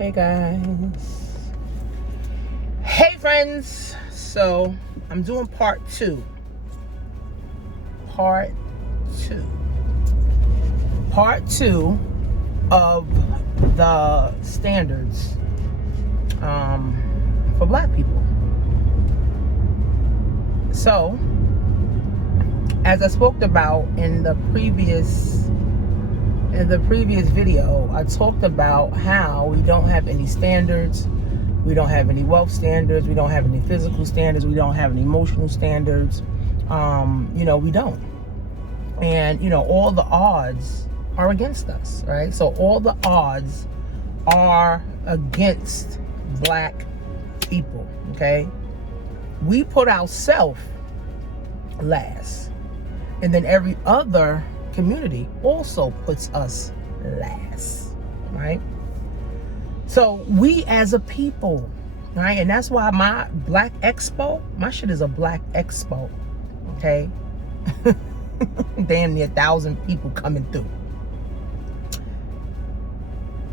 Hey guys. Hey friends. So I'm doing part two. Part two of the standards for Black people. So, as I spoke about in the previous video, I talked about how we don't have any standards. We don't have any wealth standards. We don't have any physical standards. We don't have any emotional standards. We don't. And, all the odds are against us, right? So all the odds are against Black people, okay? We put ourselves last. And then every other community also puts us last, right? So we as a people, right? And that's why my Black Expo, my shit is a Black Expo, okay? Damn near 1,000 people coming through.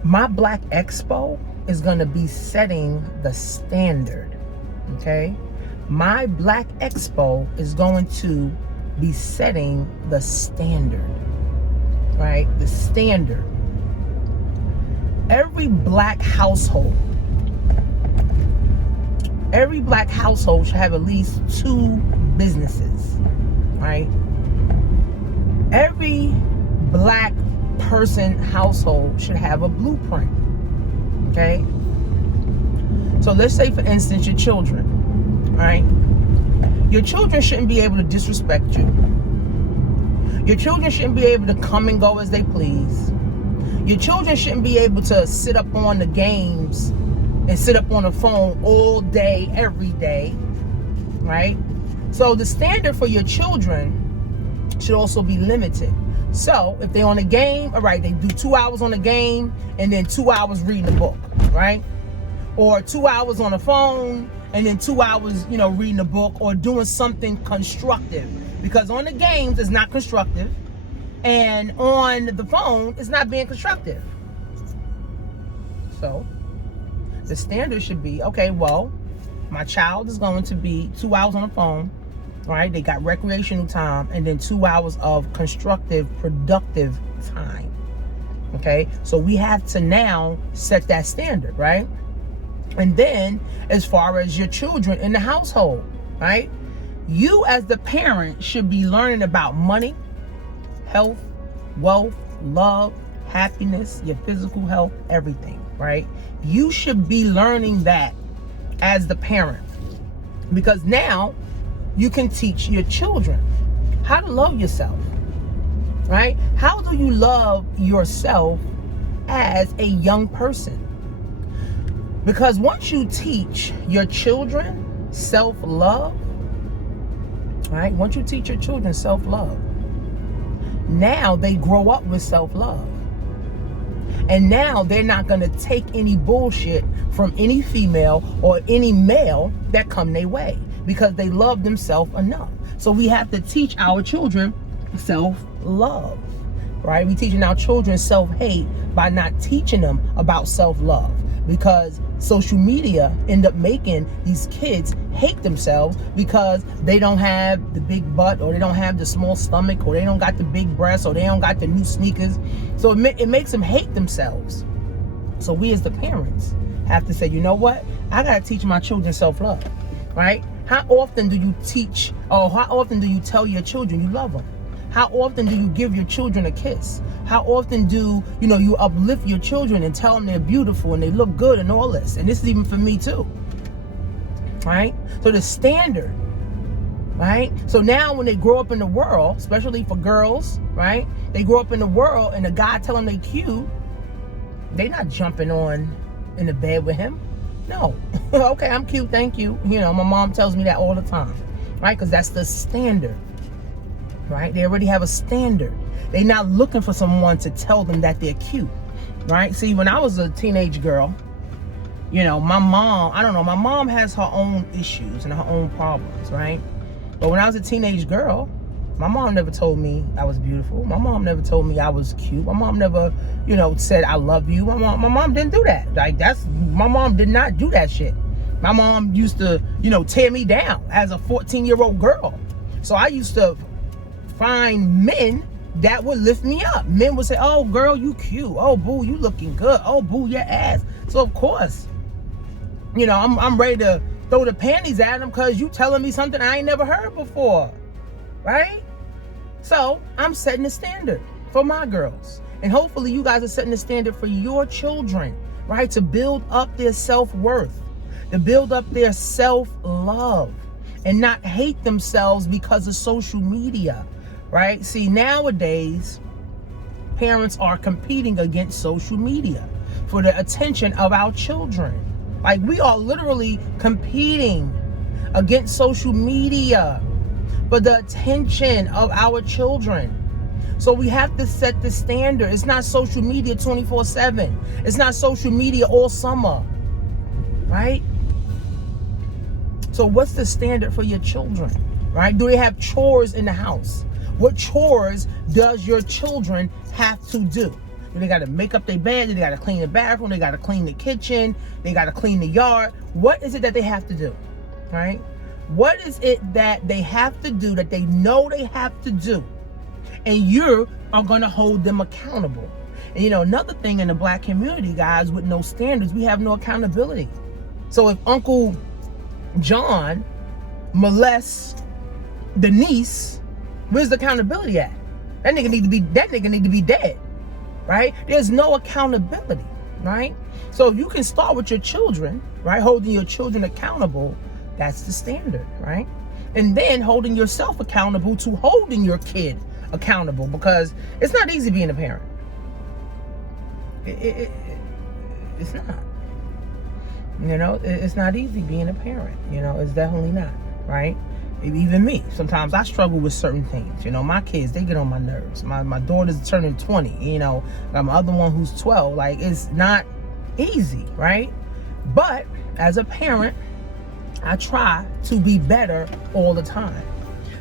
My Black Expo is gonna be setting the standard, okay? My Black Expo is going to be setting the standard, right? The standard. Every Black household should have at least 2 businesses, right? Every Black person household should have a blueprint, okay? So let's say, for instance, your children, right? Your children shouldn't be able to disrespect you. Your children shouldn't be able to come and go as they please. Your children shouldn't be able to sit up on the games and sit up on the phone all day, every day, right? So the standard for your children should also be limited. So if they're on a game, all right, they do 2 hours on the game and then 2 hours reading a book, right? Or 2 hours on the phone and then 2 hours, reading a book or doing something constructive. Because on the games, it's not constructive. And on the phone, it's not being constructive. So, the standard should be, okay, well, my child is going to be 2 hours on the phone, right? They got recreational time and then 2 hours of constructive, productive time. Okay? So we have to now set that standard, right? And then, as far as your children in the household, right? You as the parent should be learning about money, health, wealth, love, happiness, your physical health, everything, right? You should be learning that as the parent. Because now you can teach your children how to love yourself, right? How do you love yourself as a young person? Because once you teach your children self-love, right? Once you teach your children self-love, now they grow up with self-love. And now they're not going to take any bullshit from any female or any male that come their way because they love themselves enough. So we have to teach our children self-love, right? We're teaching our children self-hate by not teaching them about self-love. Because social media end up making these kids hate themselves because they don't have the big butt, or they don't have the small stomach, or they don't got the big breasts, or they don't got the new sneakers. So it makes them hate themselves. So we as the parents have to say, you know what? I got to teach my children self-love, right? How often do you teach, or how often do you tell your children you love them? How often do you give your children a kiss? How often do, you uplift your children and tell them they're beautiful and they look good and all this? And this is even for me too, right? So the standard, right? So now when they grow up in the world, especially for girls, right? They grow up in the world and a guy tell them they cute, they not jumping on in the bed with him. No. Okay, I'm cute, thank you. My mom tells me that all the time, right? Because that's the standard. Right? They already have a standard. They're not looking for someone to tell them that they're cute, right? See, when I was a teenage girl, my mom has her own issues and her own problems, right? But when I was a teenage girl, My mom never told me I was beautiful. My mom never told me I was cute. My mom never, said I love you. My mom didn't do that. Like, my mom did not do that shit. My mom used to, tear me down as a 14-year-old girl. So I used to find men that would lift me up. Men would say, oh, girl, you cute. Oh, boo, you looking good. Oh, boo, your ass. So, of course, I'm ready to throw the panties at them because you telling me something I ain't never heard before, right? So I'm setting the standard for my girls. And hopefully you guys are setting the standard for your children, right? To build up their self-worth, to build up their self-love, and not hate themselves because of social media, right? See, nowadays, parents are competing against social media for the attention of our children. Like, we are literally competing against social media for the attention of our children. So we have to set the standard. It's not social media 24/7. It's not social media all summer, right? So what's the standard for your children, right? Do they have chores in the house? What chores does your children have to do? They got to make up their bed. They got to clean the bathroom. They got to clean the kitchen. They got to clean the yard. What is it that they have to do, right? What is it that they have to do that they know they have to do? And you are going to hold them accountable. And another thing in the black community, guys, with no standards, we have no accountability. So if Uncle John molests the niece, where's the accountability at? That nigga need to be dead, right? There's no accountability, right? So if you can start with your children, right? Holding your children accountable, that's the standard, right? And then holding yourself accountable to holding your kid accountable, because it's not easy being a parent. It's not. It's not easy being a parent. It's definitely not, right? Even me, sometimes I struggle with certain things. My kids, they get on my nerves. My daughter's turning 20. Got my other one who's 12. Like, it's not easy, right? But as a parent, I try to be better all the time.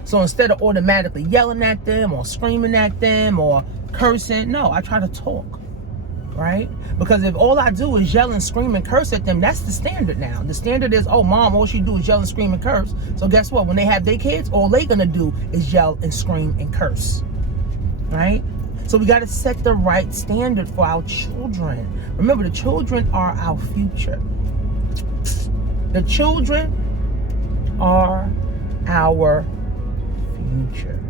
So instead of automatically yelling at them or screaming at them or cursing, no, I try to talk, right? Because if all I do is yell and scream and curse at them, that's the standard now. The standard is, oh, mom, all she do is yell and scream and curse. So guess what? When they have their kids, all they gonna do is yell and scream and curse, right? So we got to set the right standard for our children. Remember, the children are our future. The children are our future.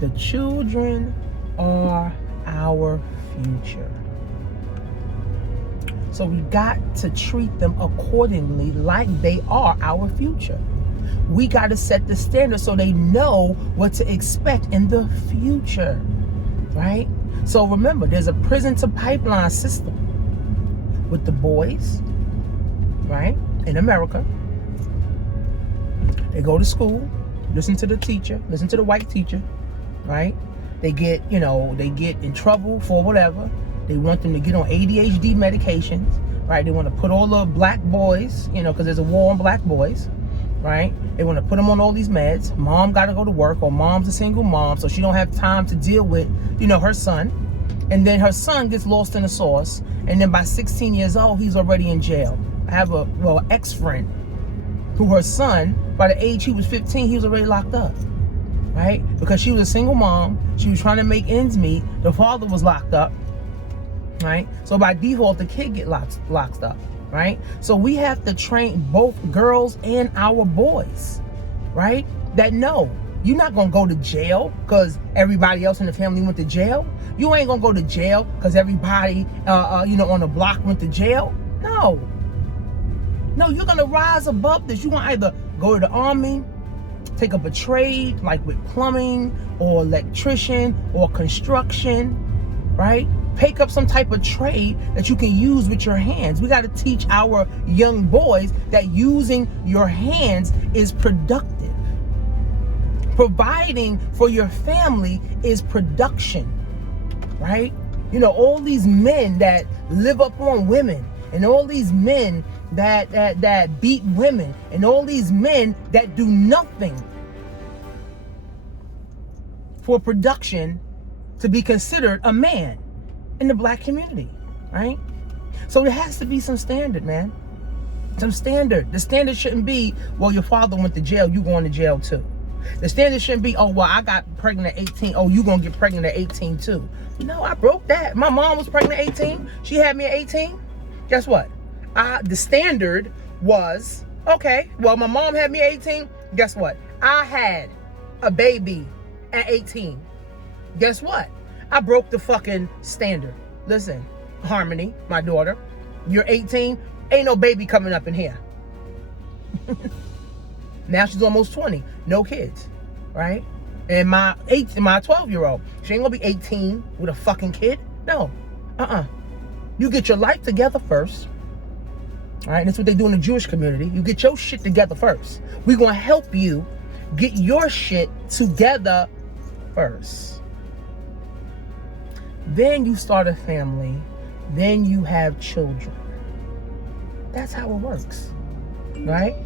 The children are our future. So we got to treat them accordingly, like they are our future. We got to set the standard so they know what to expect in the future, right? So remember, there's a prison to pipeline system with the boys, right? In America, they go to school, listen to the teacher, listen to the white teacher, right? They get, they get in trouble for whatever. They want them to get on ADHD medications, right? They want to put all the black boys, because there's a war on black boys, right? They want to put them on all these meds. Mom got to go to work, or mom's a single mom, so she don't have time to deal with, her son. And then her son gets lost in the sauce. And then by 16 years old, he's already in jail. I have ex-friend who her son, by the age he was 15, he was already locked up, right? Because she was a single mom. She was trying to make ends meet. The father was locked up, right? So by default, the kid get locked up, right? So we have to train both girls and our boys, right? That no, you're not going to go to jail because everybody else in the family went to jail. You ain't going to go to jail because everybody, on the block went to jail. No, you're going to rise above this. You're going to either go to the army, take up a trade like with plumbing or electrician or construction, right? Pick up some type of trade that you can use with your hands. We got to teach our young boys that using your hands is productive. Providing for your family is production, right? All these men that live up on women, and all these men that beat women, and all these men that do nothing for production to be considered a man in the black community, right? So there has to be some standard, man. Some standard. The standard shouldn't be, well, your father went to jail, you going to jail too. The standard shouldn't be, oh, well, I got pregnant at 18. Oh, you gonna get pregnant at 18 too. No, I broke that. My mom was pregnant at 18. She had me at 18. Guess what? The standard was, okay, well, my mom had me at 18. Guess what? I had a baby at 18. Guess what? I broke the fucking standard. Listen, Harmony, my daughter, you're 18. Ain't no baby coming up in here. Now she's almost 20. No kids, right? And my 12-year-old, she ain't gonna be 18 with a fucking kid. No. You get your life together first. All right, and that's what they do in the Jewish community. You get your shit together first. We're gonna help you get your shit together first. Then you start a family. Then you have children. That's how it works, right?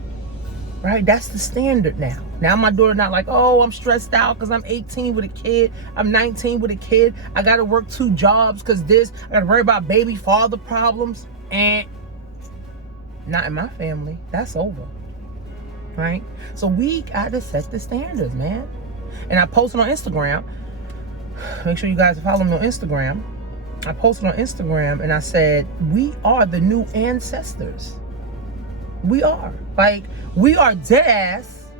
Right? That's the standard now. Now my daughter not like, oh, I'm stressed out because I'm 18 with a kid. I'm 19 with a kid. I got to work 2 jobs because this. I got to worry about baby father problems. And not in my family. That's over, right? So we got to set the standards, man. And I posted on Instagram. Make sure you guys follow me on Instagram. I posted on Instagram and I said, we are the new ancestors. We are. Like, we are dead ass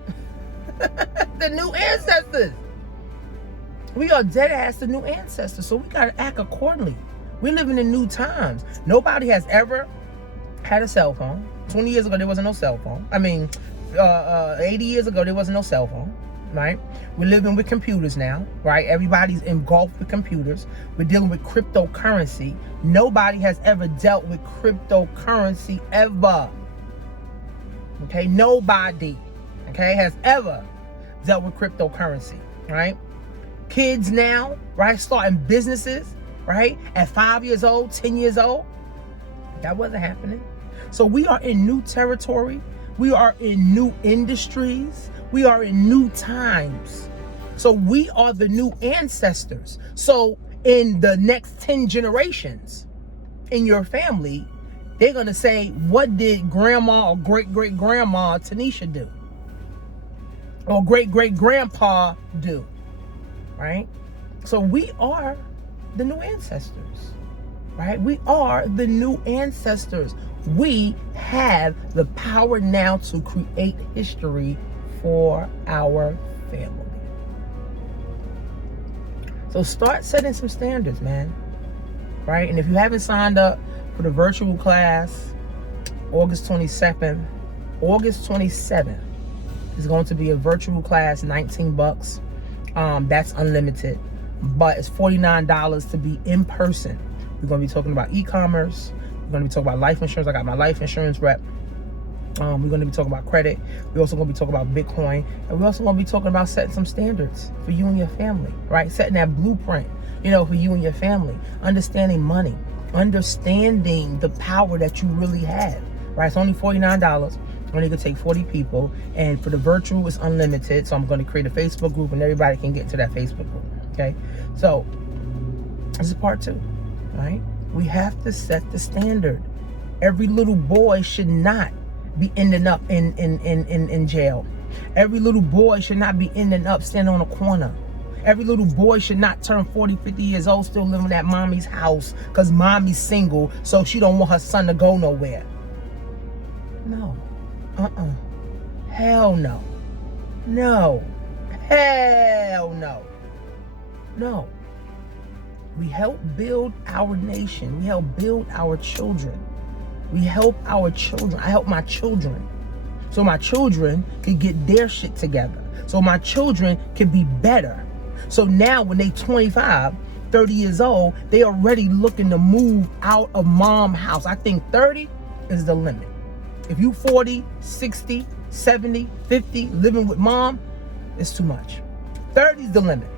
the new ancestors. We are dead ass the new ancestors. So we got to act accordingly. We're living in new times. Nobody has ever had a cell phone. 20 years ago, there wasn't no cell phone. 80 years ago, there wasn't no cell phone. Right? We're living with computers now, right? Everybody's engulfed with computers. We're dealing with cryptocurrency. Nobody has ever dealt with cryptocurrency ever. Okay? Nobody, okay, has ever dealt with cryptocurrency, right? Kids now, right, starting businesses, right, at 5 years old, 10 years old. That wasn't happening. So we are in new territory. We are in new industries. We are in new times. So we are the new ancestors. So in the next 10 generations in your family, they're going to say, what did grandma or great-great-grandma Tanisha do? Or great-great-grandpa do? Right? So we are the new ancestors. Right? We are the new ancestors. We have the power now to create history for our family. So start setting some standards, man. Right? And if you haven't signed up for the virtual class, August 27th is going to be a virtual class, $19. That's unlimited, but it's $49 to be in person. We're going to be talking about e-commerce. We're going to be talking about life insurance. I got my life insurance rep. We're going to be talking about credit. We're also going to be talking about Bitcoin. And we're also going to be talking about setting some standards for you and your family, right? Setting that blueprint, for you and your family. Understanding money. Understanding the power that you really have, right? It's only $49. Only going to take 40 people. And for the virtual, it's unlimited. So I'm going to create a Facebook group and everybody can get into that Facebook group, okay? So this is part 2, right? We have to set the standard. Every little boy should not be ending up in jail. Every little boy should not be ending up standing on a corner. Every little boy should not turn 40, 50 years old still living at mommy's house because mommy's single, so she don't want her son to go nowhere. No. Hell no. No. Hell no. No. We help build our nation. We help build our children. We help our children. I help my children. So my children can get their shit together. So my children can be better. So now when they 25, 30 years old, they already looking to move out of mom's house. I think 30 is the limit. If you 40, 60, 70, 50, living with mom, it's too much. 30 is the limit.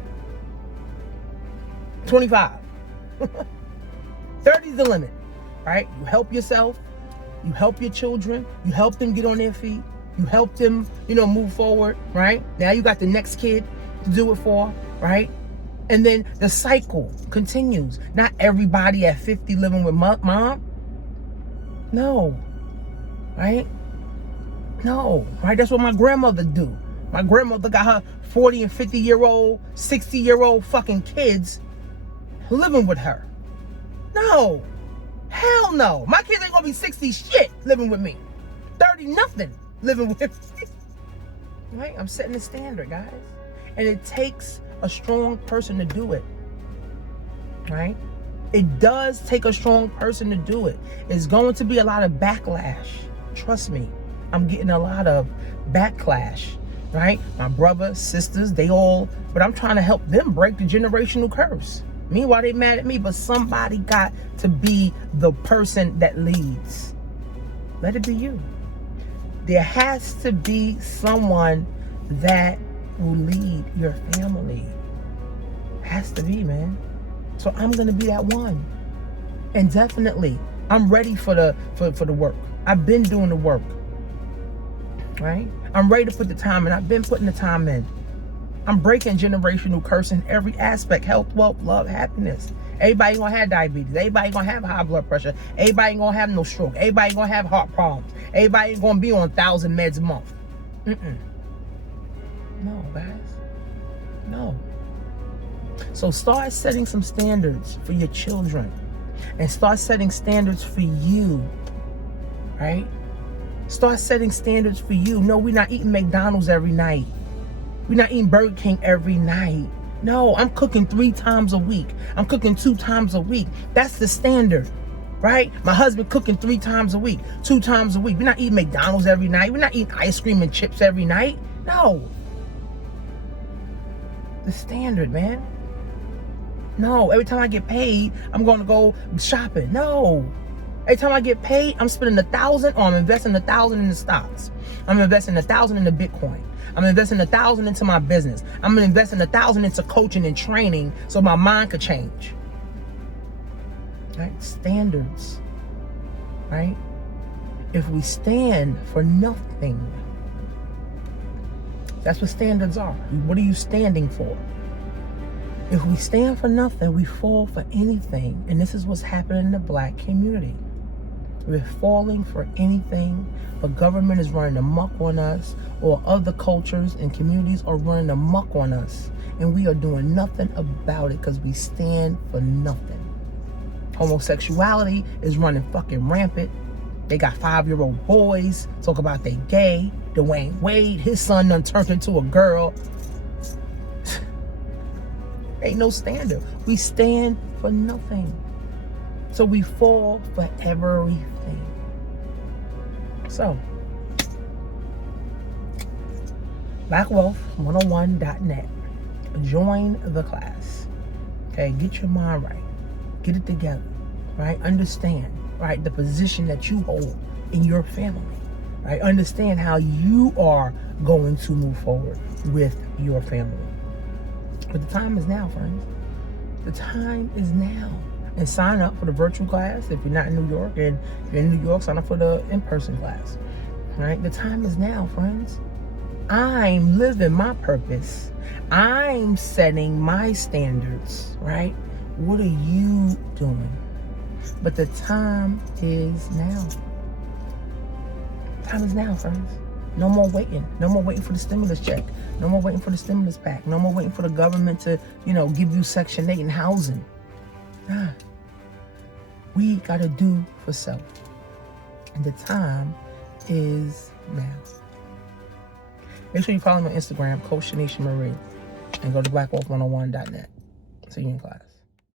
25. 30 is the limit, right? You help yourself. You help your children. You help them get on their feet. You help them, move forward, right? Now you got the next kid to do it for. right? And then the cycle continues. Not everybody at 50 living with mom. No, right? No, right? That's what my grandmother do. My grandmother got her 40 and 50-year-old, 60-year-old fucking kids living with her. No, hell no. My kids ain't gonna be 60 shit living with me. 30 nothing living with me. Right? I'm setting the standard, guys. And it takes a strong person to do it. Right? It does take a strong person to do it. It's going to be a lot of backlash. Trust me. I'm getting a lot of backlash. Right? My brothers, sisters, they all, but I'm trying to help them break the generational curse. Meanwhile, they mad at me, but somebody got to be the person that leads. Let it be you. There has to be someone that will lead your family. Has to be, man. So I'm gonna be that one. And definitely, I'm ready for the work. I've been doing the work. Right? I'm ready to put the time in. I've been putting the time in. I'm breaking generational curse in every aspect. Health, wealth, love, happiness. Everybody gonna have diabetes. Everybody gonna have high blood pressure. Everybody gonna have no stroke. Everybody gonna have heart problems. Everybody gonna be on 1,000 meds a month. No, guys. No. So start setting some standards for your children. And start setting standards for you. Right? Start setting standards for you. No, we're not eating McDonald's every night. We're not eating Burger King every night. No, I'm cooking 3 times a week. I'm cooking 2 times a week. That's the standard, right? My husband cooking 3 times a week, 2 times a week. We're not eating McDonald's every night. We're not eating ice cream and chips every night. No. The standard, man. No, every time I get paid, I'm going to go shopping. No. Every time I get paid, I'm spending 1,000 or I'm investing 1,000 in the stocks. I'm investing 1,000 in the Bitcoin. I'm investing 1,000 into my business. I'm investing 1,000 into coaching and training so my mind could change. Right? Standards. Right? If we stand for nothing, that's what standards are. What are you standing for? If we stand for nothing, we fall for anything. And this is what's happening in the Black community. We're falling for anything. The government is running amok on us, or other cultures and communities are running amok on us. And we are doing nothing about it because we stand for nothing. Homosexuality is running fucking rampant. They got 5-year-old boys talk about they gay. Dwayne Wade, his son done turned into a girl. Ain't no standard. We stand for nothing. So we fall for everything. So, blackwealth101.net. Join the class. Okay, get your mind right. Get it together. Right? Understand, right, the position that you hold in your family. Right? Understand how you are going to move forward with your family. But the time is now, friends. The time is now. And sign up for the virtual class if you're not in New York. And if you're in New York, sign up for the in-person class. Right? The time is now, friends. I'm living my purpose. I'm setting my standards. Right? What are you doing? But the time is now. Time is now, friends. No more waiting. No more waiting for the stimulus check. No more waiting for the stimulus pack. No more waiting for the government to, give you Section 8 and housing. Nah. We got to do for self. And the time is now. Make sure you follow me on Instagram, Coach Shanisha Marie, and go to blackwealth101.net. See you in class.